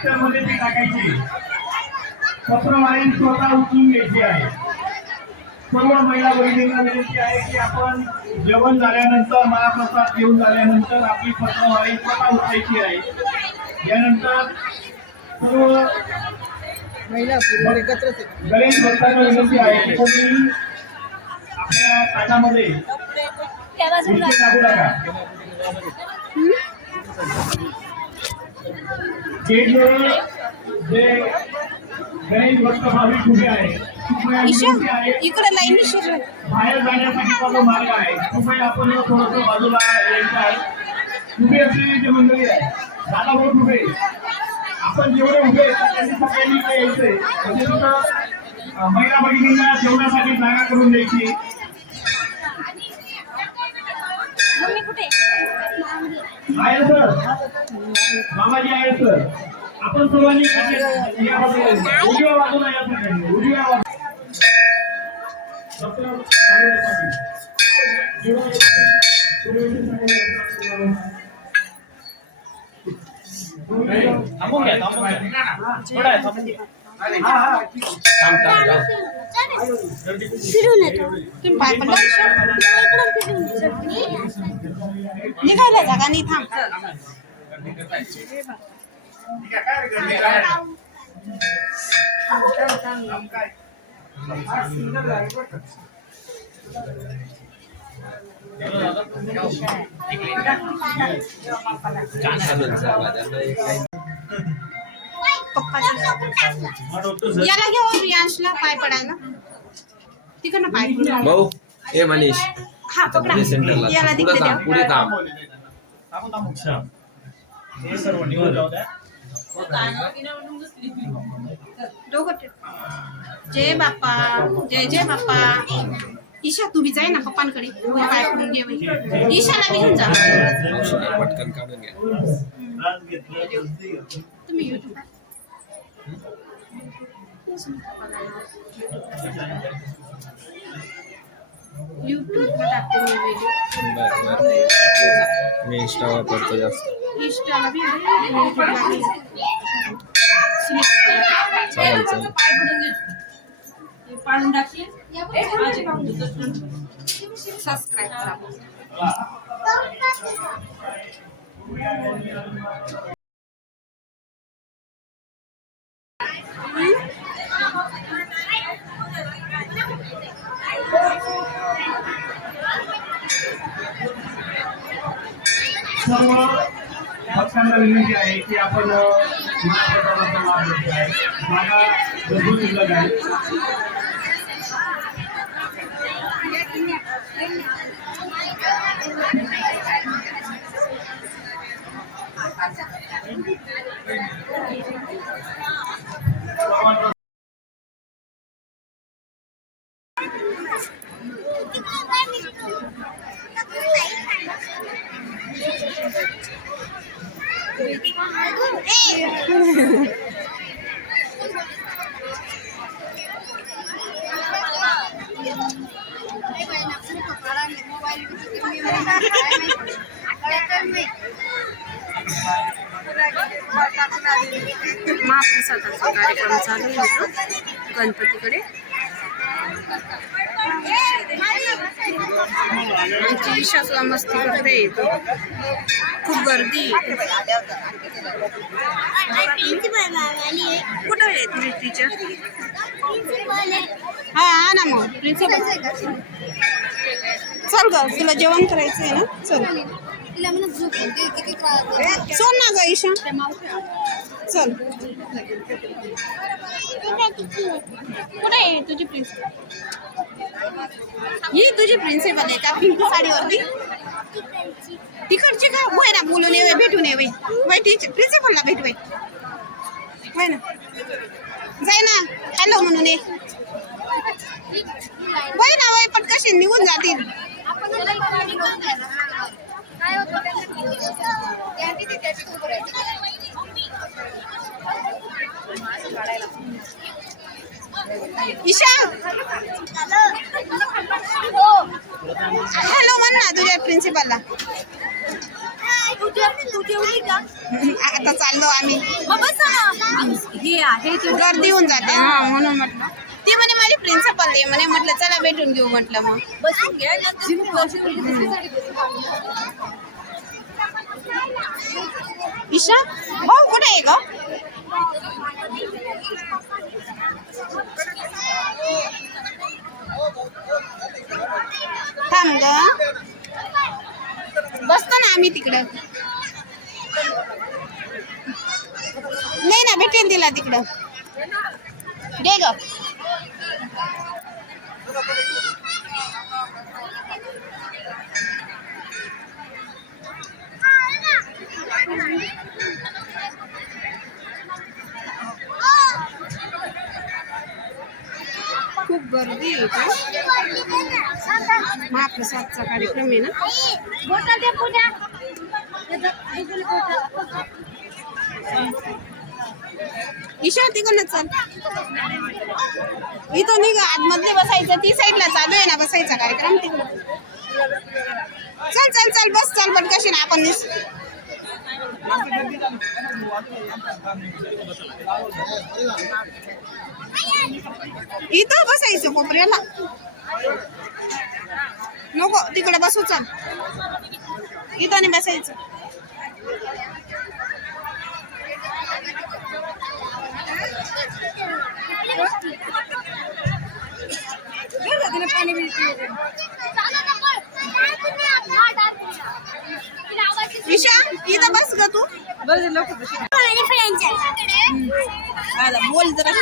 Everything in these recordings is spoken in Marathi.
ट्रॅक्टर मध्ये ती टाकायची. पत्रवारी स्वतः उचलून घ्यायची आहे. सर्व महिला भगिनींना विनंती आहे की आपण जेवण झाल्यानंतर महाप्रसाद घेऊन झाल्यानंतर आपली पत्रवारी स्वतः उचलायची आहे. यानंतर सर्व महिला गणेश भक्तांना विनंती आहे की कोणी आपल्या ताटामध्ये उलटे टाकू नका. गेटवर जे गणेश भक्त भाविक उभे आहेत इकडे लाईन बाहेर जाण्यासाठीचा जो मार्ग आहे कृपया आपण थोडंसं बाजूला यायचं आहे. उभे असलेली जी मंडळी आहे दादा बहुत उभे आपण जेवढे उभे त्यांनी सगळ्यांनी इकडे यायचंय. म्हणजे तिथं महिला भगिनींना जेवणासाठी जागा करून द्यायची. आहे सर मामाजी आहे सर. आपण सर्वांनी उजव्या बाजूला या सगळ्यांनी उजव्या बाजूला. थांबून घ्या थोडा निघायला जागा नाही. थांब याला घेऊ रियांशला पाय पडायला तिकडनं पाय भाऊ ए मनीष हा पकडा याला तिकडे द्या. पुढे थांब. हे सर्व निघून जाऊ द्या. दोघं जय बाप्पा जय जय बाप्पा. ईशा तू बी जाय ना पप्पांकडे पाय पडून घे. ईशाला बी घेऊन जा. पटकन काढून घ्या. तुम्ही युट्यूब यूट्यूबला टाकते मी व्हिडिओ. मी इंस्टा वापरतो जास्त. इंस्टाला बी यूट्यूबला बी. चालेल चालेल. सबस्क्राईब करा. सर्व भक्तांना विनंती आहे की आपण जागा भरपूर शिल्लक आहे. महाप्रसादाचा कार्यक्रम चालू होतो गणपतीकडे. आमची ईशा सुद्धा मस्ती करते. खूप गर्दी. कुठं आहे तुझी टीचर? हा ना मग प्रिन्सिपल. चल ग तुला जेवण करायचं आहे ना. चल चल ना ग ईशा चल. कुठे आहे तुझी प्रिन्सिपल? ही तुझी प्रिन्सिपल आहे का पिंक साडीवरती? तिकडची का होय ना. बोलून ये भेटून ये वय टीचर प्रिन्सिपलला भेट वय ना. जाय ना हॅलो म्हणून ये वय ना. वय पण कशी निघून जातील. ईशा हॅलो म्हण ना तुझ्या प्रिन्सिपलला. आता चाललो आम्ही. आहे ती गर्दी होऊन जाते हा म्हणून म्हटलं ती म्हणे माझी प्रिन्सिपल आहे म्हणे म्हटलं चला भेटून घेऊ म्हटलं मग बसून घ्या ईशा भाऊ कुठे आहे ग थांब ग बसतो ना आम्ही तिकडं नाही ना भेटेल तिला तिकडं दे ग खूप गर्दी आहे इथे. महाप्रसादचा कार्यक्रम आहे ना ईशा तिकडूनच चल इथं निघ आतमध्ये बसायचं ती साईडला चालू आहे ना बसायचा कार्यक्रम तिकडं चल चल चल बस चल पण कशी ना आपण इथं बसायचं कोपऱ्याला नको तिकडे बसू चल इथं नाही बसायचं ईशा इथं बस ग तू बोल जरा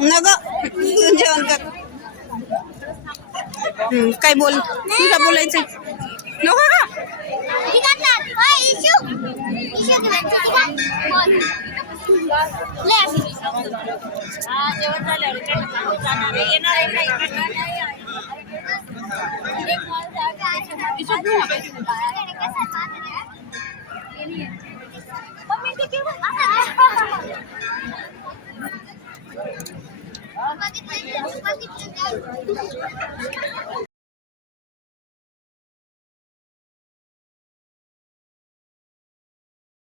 नग जेवण कर काय बोल तुला बोलायचं नको का जेवण झाल्यावर जाणार येणार